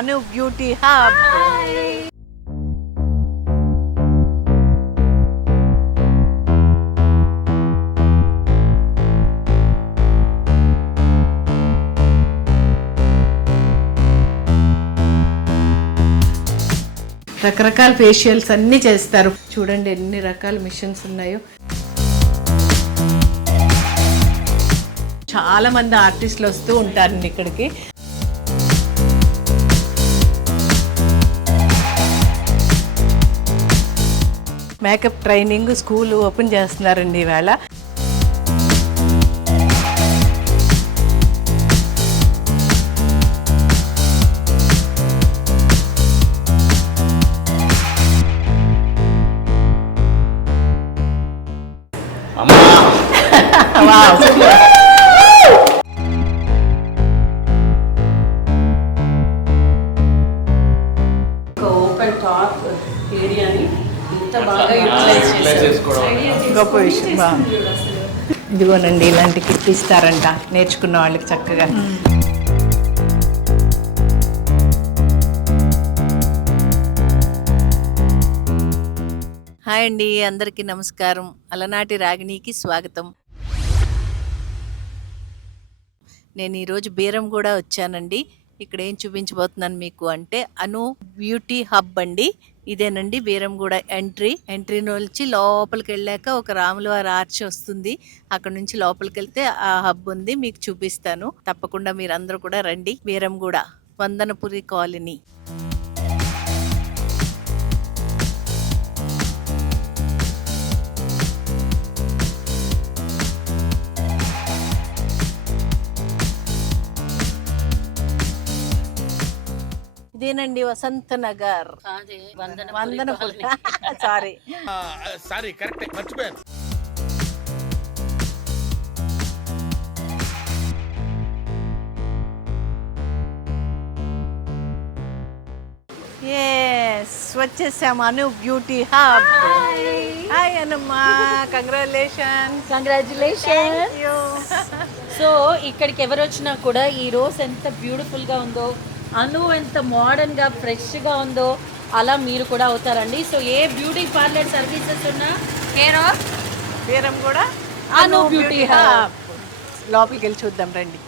అను beauty hub. రకరకాల facials అన్నీ చేస్తారు. చూడండి ఎన్ని రకాల మిషన్స్ ఉన్నాయో. చాలా మంది ఆర్టిస్టులు వస్తూ ఉంటారండి ఇక్కడికి. మేకప్ ట్రైనింగ్ స్కూల్ ఓపెన్ చేస్తున్నారండి ఈవేళ. ఓపెన్ టాప్ ఏరియాని ఇంత బాగా యూటిలైజ్ చేసుకోవడం గొప్ప విషయం. ఇదిగోనండి ఇలాంటి కిట్ ఇస్తారంట నేర్చుకున్న వాళ్ళకి చక్కగా. హాయ్ అండి, అందరికీ నమస్కారం. అలనాటి రాగిణికి స్వాగతం. నేను ఈరోజు బీరం కూడా వచ్చానండి. ఇక్కడ ఏం చూపించబోతున్నాను మీకు అంటే అను బ్యూటీ హబ్ అండి. ఇదేనండి బీరంగూడ ఎంట్రీ నుంచి లోపలికి వెళ్ళాక ఒక రాములవారి ఆర్చ్ వస్తుంది. అక్కడ నుంచి లోపలికి వెళ్తే ఆ హబ్ ఉంది, మీకు చూపిస్తాను. తప్పకుండా మీరు అందరూ కూడా రండి. బీరంగూడ వందనపురి కాలనీ. ఇదేనండి వసంత నగర్. వందనపురి సారీ కరెక్ట్ మర్చిపోయాను. వచ్చేసాము అను బ్యూటీ హబ్. హాయ్ అనమ్మా, కంగ్రాచులేషన్. సో ఇక్కడికి ఎవరు వచ్చినా కూడా ఈ రోజు ఎంత బ్యూటిఫుల్ గా ఉందో, అను ఎంత మోడర్న్ గా ఫ్రెష్ గా ఉందో అలా మీరు కూడా అవుతారండి. సో ఏ బ్యూటీ పార్లర్ సర్వీసెస్ ఉన్నా బీరం కూడా అను బ్యూటీ హబ్. లోపలికి వెళ్ళి చూద్దాం రండి.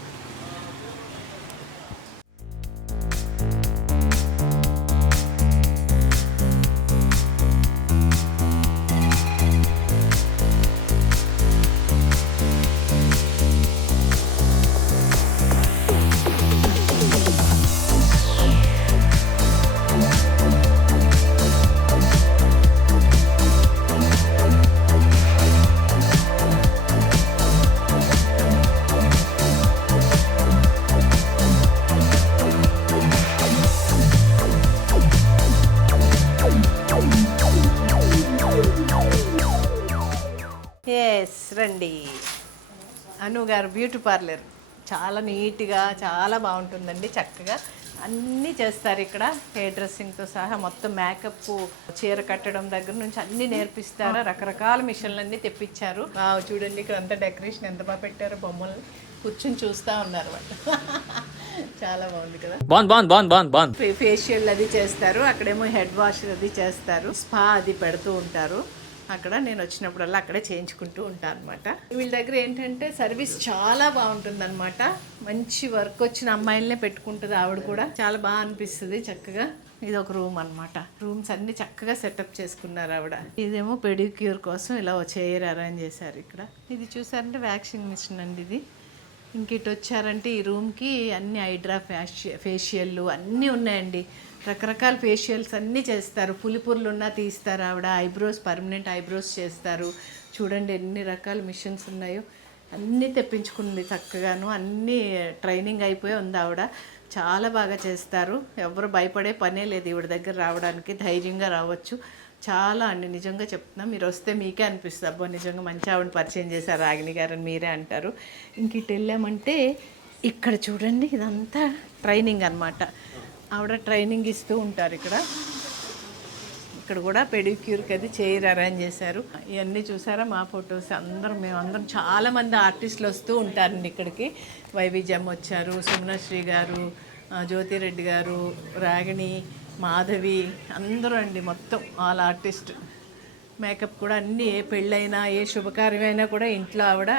రండి, అను గారు బ్యూటీ పార్లర్ చాలా నీట్గా చాలా బాగుంటుందండి. చక్కగా అన్నీ చేస్తారు ఇక్కడ. హెయిర్ డ్రెస్సింగ్తో సహా మొత్తం మేకప్, చీర కట్టడం దగ్గర నుంచి అన్నీ నేర్పిస్తారు. రకరకాల మిషన్లు అన్నీ తెప్పించారు. చూడండి ఇక్కడ అంతా డెకరేషన్ ఎంత బాగా పెట్టారో. బొమ్మలు కూర్చుని చూస్తూ ఉన్నారు వాళ్ళు. చాలా బాగుంది కదా. ఫేషియల్ అది చేస్తారు, అక్కడేమో హెడ్ వాష్ అది చేస్తారు, స్పా అది పెడుతూ ఉంటారు. అక్కడ నేను వచ్చినప్పుడల్లా అక్కడే చేయించుకుంటూ ఉంటాను అనమాట. వీళ్ళ దగ్గర ఏంటంటే సర్వీస్ చాలా బాగుంటుంది అనమాట. మంచి వర్క్ వచ్చిన అమ్మాయిలనే పెట్టుకుంటుంది ఆవిడ కూడా. చాలా బాగా అనిపిస్తుంది చక్కగా. ఇది ఒక రూమ్ అనమాట. రూమ్స్ అన్ని చక్కగా సెటప్ చేసుకున్నారు ఆవిడ. ఇదేమో పెడిక్యూర్ కోసం ఇలా చైర్ అరేంజ్ చేశారు ఇక్కడ. ఇది చూసారంటే వ్యాక్సింగ్ మిషన్ అండి ఇది. ఇంక ఇటు వచ్చారంటే ఈ రూమ్కి అన్ని హైడ్రా ఫేషియల్లు అన్నీ ఉన్నాయండి. రకరకాల ఫేషియల్స్ అన్నీ చేస్తారు. పులిపుర్లు ఉన్నా తీస్తారు ఆవిడ. ఐబ్రోస్, పర్మనెంట్ ఐబ్రోస్ చేస్తారు. చూడండి ఎన్ని రకాల మిషన్స్ ఉన్నాయో. అన్నీ తెప్పించుకుంది చక్కగాను. అన్నీ ట్రైనింగ్ అయిపోయి ఉంది ఆవిడ. చాలా బాగా చేస్తారు. ఎవరు భయపడే పనే లేదు ఈవిడ దగ్గర రావడానికి. ధైర్యంగా రావచ్చు. చాలా అండి, నిజంగా చెప్తున్నా. మీరు వస్తే మీకే అనిపిస్తుంది, అబ్బా నిజంగా మంచి ఆవిడని పరిచయం చేశారు రాగిణి గారు అని మీరే అంటారు. ఇంక ఇటు వెళ్ళామంటే ఇక్కడ చూడండి ఇదంతా ట్రైనింగ్ అనమాట. ఆవిడ ట్రైనింగ్ ఇస్తూ ఉంటారు ఇక్కడ. ఇక్కడ కూడా పెడిక్యూర్కి అది చైర్ అరేంజ్ చేశారు. ఇవన్నీ చూసారా మా ఫొటోస్. మేమందరం చాలామంది ఆర్టిస్టులు వస్తూ ఉంటారండి ఇక్కడికి. వైవిజయం వచ్చారు, సుమనశ్రీ గారు, జ్యోతిరెడ్డి గారు, రాగిణి, మాధవి, అందరూ అండి మొత్తం ఆల్ ఆర్టిస్ట్. మేకప్ కూడా అన్నీ, ఏ పెళ్ళైనా ఏ శుభకార్యమైనా కూడా ఇంట్లో ఆవిడ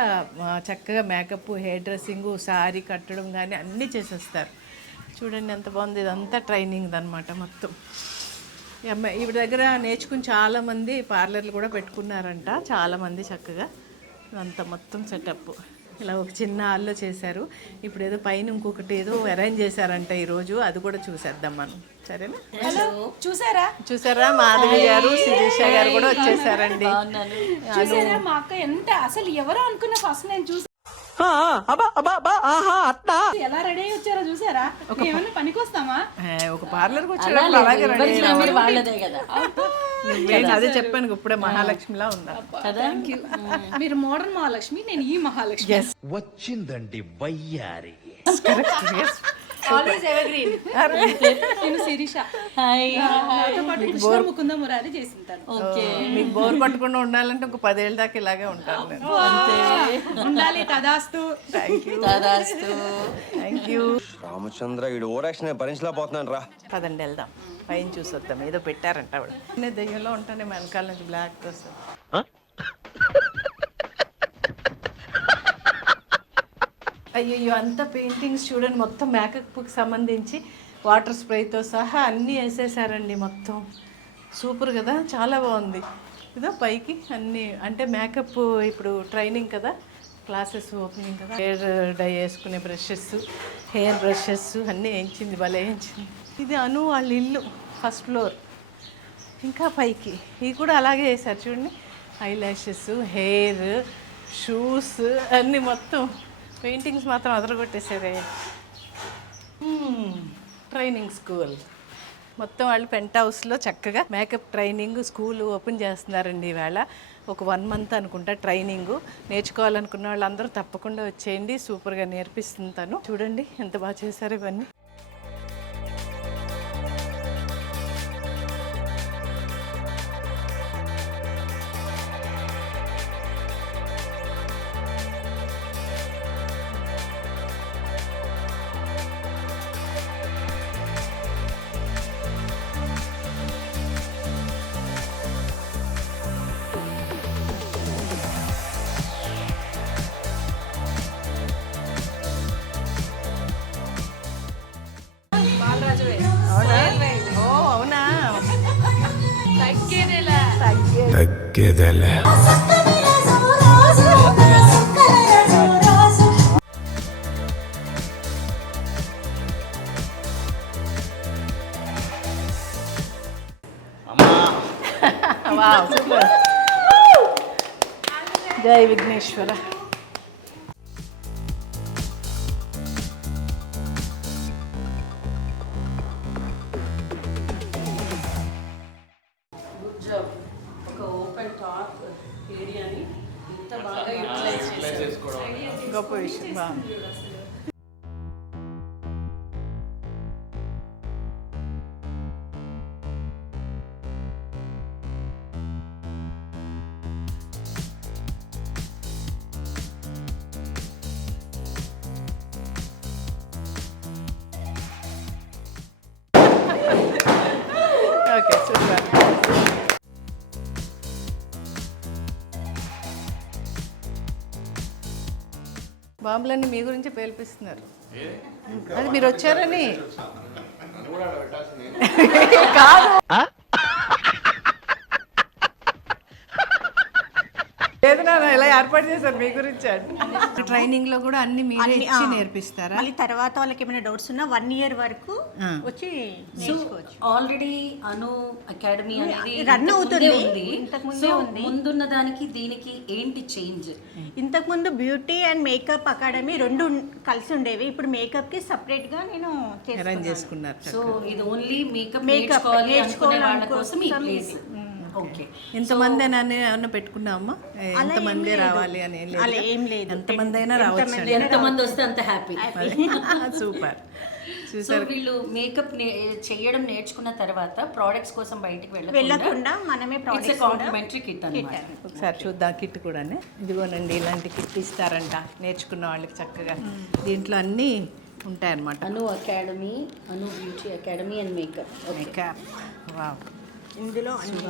చక్కగా మేకప్, హెయిర్ డ్రెస్సింగు, శారీ కట్టడం కానీ అన్నీ చేసేస్తారు. చూడండి ఎంత బాగుంది. ఇదంతా ట్రైనింగ్ అనమాట మొత్తం. ఈ అమ్మాయి ఈవిడ దగ్గర నేర్చుకుని చాలామంది పార్లర్లు కూడా పెట్టుకున్నారంట చాలామంది చక్కగా. ఇదంతా మొత్తం సెటప్ ఇలా ఒక చిన్న హాల్లో చేశారు. ఇప్పుడు ఏదో పైన ఇంకొకటి ఏదో అరేంజ్ చేశారంట ఈరోజు, అది కూడా చూసేద్దాం మనం. సరేనా? హలో, చూసారా మాధవి గారు, శిరీష గారు కూడా వచ్చేసారండి. చూసారా మా అక్క ఎంత అసలు ఎవరో అనుకున్నా ఫస్ట్ నేను చూసి ఎలా రెడీ అయ్యి వచ్చారో చూసారా? ఏమన్నా పనికొస్తామా? ఒక పార్లర్కి వచ్చేటప్పుడు అలాగే రెడీ వాళ్ళదే కదా. అదే చెప్పాను ఇప్పుడే, మహాలక్ష్మిలా ఉందా. మీరు మోడర్న్ మహాలక్ష్మి, నేను ఈ మహాలక్ష్మి. వచ్చిందండి వయ్యారి. Always ever green. నేను శిరీష. హాయ్. నాతో పాటు కృష్ణ ముకుంద మురారి చేసింటాను. ఓకే. మీకు బోర్ పట్టకుండా ఉండాలంటే ఒక 10 ఏళ్ళ దాకా ఇలాగే ఉంటాను నేను. ఉండాలి. తదాస్తు. Thank you. రామచంద్ర ఈ ఓవర్ యాక్షన్ భరించలేకపోతున్నాను రా. పదండి వెళ్దాం, పైన చూసొద్దాం. ఏదో పెట్టారంట ఆవిడ. నేను దెయ్యంలో ఉంటానే వెనకాల నుంచి బ్లాక్ వస్తుంది. అయ్యో అంతా పెయింటింగ్స్ చూడండి, మొత్తం మేకప్కి సంబంధించి వాటర్ స్ప్రేతో సహా అన్నీ వేసేసారండి మొత్తం. సూపర్ కదా, చాలా బాగుంది. ఇదో పైకి అన్నీ అంటే మేకప్ ఇప్పుడు ట్రైనింగ్ కదా, క్లాసెస్ ఓపెనింగ్ కదా. హెయిర్ డై వేసుకునే బ్రషెస్, హెయిర్ బ్రషెస్ అన్నీ వేయించింది, భలే వేయించింది. ఇది అను వాళ్ళ ఇల్లు, ఫస్ట్ ఫ్లోర్. ఇంకా పైకి ఇవి కూడా అలాగే వేసారు చూడండి. ఐ ల్యాషెస్, హెయిర్, షూస్ అన్నీ మొత్తం పెయింటింగ్స్ మాత్రం అదరగొట్టేసారే. ట్రైనింగ్ స్కూల్ మొత్తం వాళ్ళు పెంట్ హౌస్లో చక్కగా మేకప్ ట్రైనింగ్ స్కూల్ ఓపెన్ చేస్తున్నారండి ఈవేళ. ఒక 1 మంత్ అనుకుంటా ట్రైనింగ్. నేర్చుకోవాలనుకున్న వాళ్ళందరూ తప్పకుండా వచ్చేయండి, సూపర్గా నేర్పిస్తుంటాను. చూడండి ఎంత బాగా చేశారు ఇవన్నీ. అవునా? తగ్గేదేలే. Wow, super. జై విఘ్నేశ్వర. ఒక ఓపెన్ టాప్ ఏరియాని ఇంత బాగా యూటిలైజ్ చేశారు. గొప్ప విషయం. బాగుంది. Okay, super. బాంబులన్నీ మీ గురించి పేల్పిస్తున్నారు. అది మీరు వచ్చారని కాదు. లేదు నాన్న, ఇలా ఏర్పాటు చేశారు మీ గురించి. ట్రైనింగ్ లో కూడా అన్ని మీరే ఇచ్చి నేర్పిస్తారా? మళ్ళీ తర్వాత వాళ్ళకి ఏమైనా డౌట్స్ ఉన్నా 1 year వరకు వచ్చి నేర్చుకోవచ్చు. ఆల్రెడీ అను అకాడమీ అనేది రన్ అవుతుంది. సో ముందున్న దానికి దీనికి ఏంటి చేంజ్? ఇంతకుముందు బ్యూటీ అండ్ మేకప్ అకాడమీ 2 కలిసి ఉండేవి. ఇప్పుడు మేకప్ కి సపరేట్ గా నేను అరేంజ్ చేసుకున్నారు. సో ఇది ఓన్లీ మేకప్ నేర్చుకోవాలి అనుకునే వాళ్ళ కోసం ఈ ప్లేస్. ఓకే. ఎంతమంది అని ఏమన్నా పెట్టుకున్నామా? ఎంతమంది రావాలి అని ఏం లేదు. ఎంతమంది అయినా రావచ్చు. ఎంతమంది వస్తే అంత హ్యాపీ. సూపర్ సో వీళ్ళు మేకప్ చేయడం నేర్చుకున్న తర్వాత ప్రోడక్ట్స్ కోసం బయటికి వెళ్ళకుండా మనమే ఇట్స్ ప్రోడక్ట్స్ కాంప్లిమెంటరీ కిట్ అన్నమాట. ఒకసారి చూద్దాం కిట్ కూడా. ఇదిగోనండి ఇలాంటి కిట్ ఇస్తారంట నేర్చుకున్న వాళ్ళకి చక్కగా. దీంట్లో అన్నీ ఉంటాయన్నమాట. Anu academy, Anu beauty academy and makeup. Makeup. Wow. ఇందులో అన్ని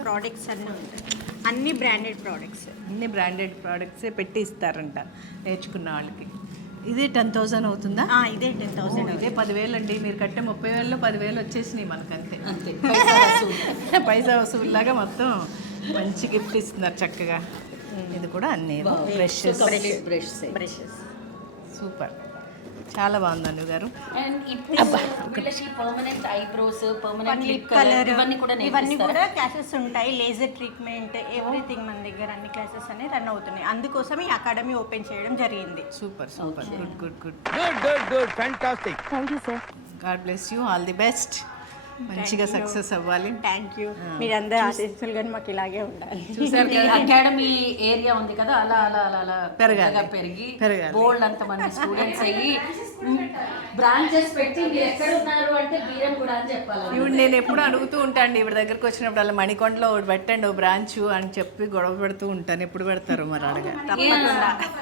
ప్రోడక్ట్స్ అన్నీ ఉంటాయి, అన్ని బ్రాండెడ్ ప్రోడక్ట్స్. అన్ని బ్రాండెడ్ ప్రోడక్ట్సే పెట్టి ఇస్తారంట నేర్చుకున్న వాళ్ళకి. ఇది 10,000 అవుతుందా? ఇదే 10,000. ఇదే 10,000 అండి. మీరు కట్టే 30,000లో 10,000 వచ్చేసినాయి మనకంతే. అంతే. పైసా వసూలులాగా మొత్తం మంచి గిఫ్ట్ ఇస్తున్నారు చక్కగా. ఇది కూడా అన్ని బ్రషెస్. బ్రషెస్ సూపర్, చాలా బాగుంది అను గారు. అండ్ ఇప్పుడు వీళ్ళకి permanent eyebrows, permanent lip colour colour ఇవన్నీ కూడా ఇవన్నీ కూడా క్లాసెస్ ఉంటాయి. లేజర్ ట్రీట్మెంట్, ఎవ్రీథింగ్ మన దగ్గర అన్ని క్లాసెస్ అనేవి రన్ అవుతున్నాయి. అందుకోసం ఈ అకాడమీ ఓపెన్ చేయడం జరిగింది. Super super, good good good. Good fantastic. Thank you sir. God bless you, all the best. మంచిగా సక్సెస్ అవ్వాలి. Thank you. మీరందరూ ఆశీస్సులు కానీ మాకు ఇలాగే ఉండాలి. చూసారు కదా, అకాడమీ ఏరియా ఉంది కదా, అలా అలా అలా అలా పెరగాలి. బోల్డ్ అంత మంది స్టూడెంట్స్ అయ్యి బ్రాంచెస్ పెట్టి మీరు ఎక్కడ ఉన్నారు అంటే బీరం కూడా అని చెప్పాలి. ఇప్పుడు నేను ఎప్పుడు అడుగుతూ ఉంటాను ఇవి దగ్గరకు వచ్చినప్పుడు, అలా మణికొండలో ఒకటి పెట్టండి ఓ బ్రాంచ్ అని చెప్పి గొడవ పెడుతూ ఉంటాను. ఎప్పుడు పెడతారు మరి అడగా.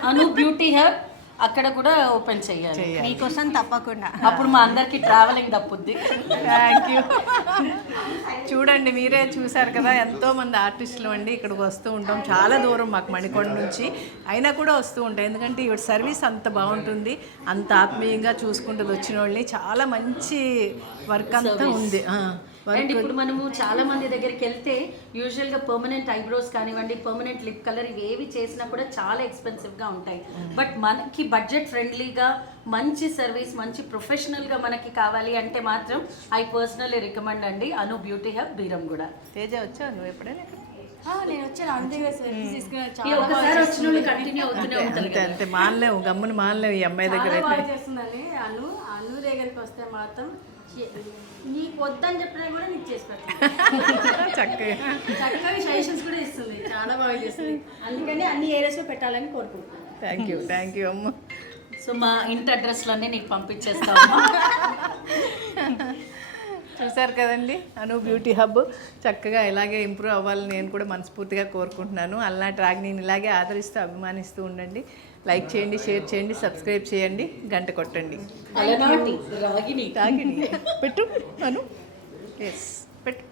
అను బ్యూటీ హబ్ అక్కడ కూడా ఓపెన్ చేయాలి మీకోసం తప్పకుండా. అప్పుడు మా అందరికి ట్రావెలింగ్ తప్పుద్ది. Thank you. చూడండి మీరే చూసారు కదా, ఎంతోమంది ఆర్టిస్టులు అండి ఇక్కడికి వస్తూ ఉంటాం. చాలా దూరం మాకు మణికొండ నుంచి, అయినా కూడా వస్తూ ఉంటాయి. ఎందుకంటే ఇవి సర్వీస్ అంత బాగుంటుంది, అంత ఆత్మీయంగా చూసుకుంటుంది వచ్చిన వాళ్ళని. చాలా మంచి వర్క్ అంతా ఉంది. అండ్ ఇప్పుడు మనము చాలా మంది దగ్గరికి వెళ్తే యూజువల్గా పర్మనెంట్ ఐబ్రోస్ కానివ్వండి, పర్మనెంట్ లిప్ కలర్, ఇవి ఏవి చేసినా కూడా చాలా ఎక్స్పెన్సివ్గా ఉంటాయి. బట్ మనకి బడ్జెట్ ఫ్రెండ్లీగా మంచి సర్వీస్, మంచి ప్రొఫెషనల్గా మనకి కావాలి అంటే మాత్రం ఐ పర్సనల్లీ రికమెండ్ అండి అను బ్యూటీ హబ్ బీరం కూడా. తేజ వచ్చావు నువ్వు ఎప్పుడైనా? నేను వచ్చాను అంతే ఈ ఒక్కసారి వచ్చిన వాళ్ళు కంటిన్యూ అవుతూనే ఉంటారు. అంతే అంతే, మానలేవు, గమ్మున మానలేవు ఈ అమ్మాయి దగ్గర అయితే. చేస్తుందండి అను దగ్గరికి వస్తే మాత్రం నీకు వద్దని చెప్పినా కూడా నీకు చేసి పెడతాను. చక్కగా సజెషన్స్ కూడా ఇస్తుంది, చాలా బాగా చేస్తుంది. అందుకని అన్ని ఏరియాస్లో పెట్టాలని కోరుకుంటున్నాను. థ్యాంక్ యూ అమ్మ. సో మా ఇంటి అడ్రస్లోనే నీకు పంపించేస్తాము. చూసారు కదండి, అను బ్యూటీ హబ్ చక్కగా ఇలాగే ఇంప్రూవ్ అవ్వాలని నేను కూడా మనస్ఫూర్తిగా కోరుకుంటున్నాను. అలాంటి రాగిణిని ఇలాగే ఆదరిస్తూ అభిమానిస్తూ ఉండండి. లైక్ చేయండి, షేర్ చేయండి, సబ్స్క్రైబ్ చేయండి, గంట కొట్టండి. రాగిణి పెట్టు అను. ఎస్ పెట్టు.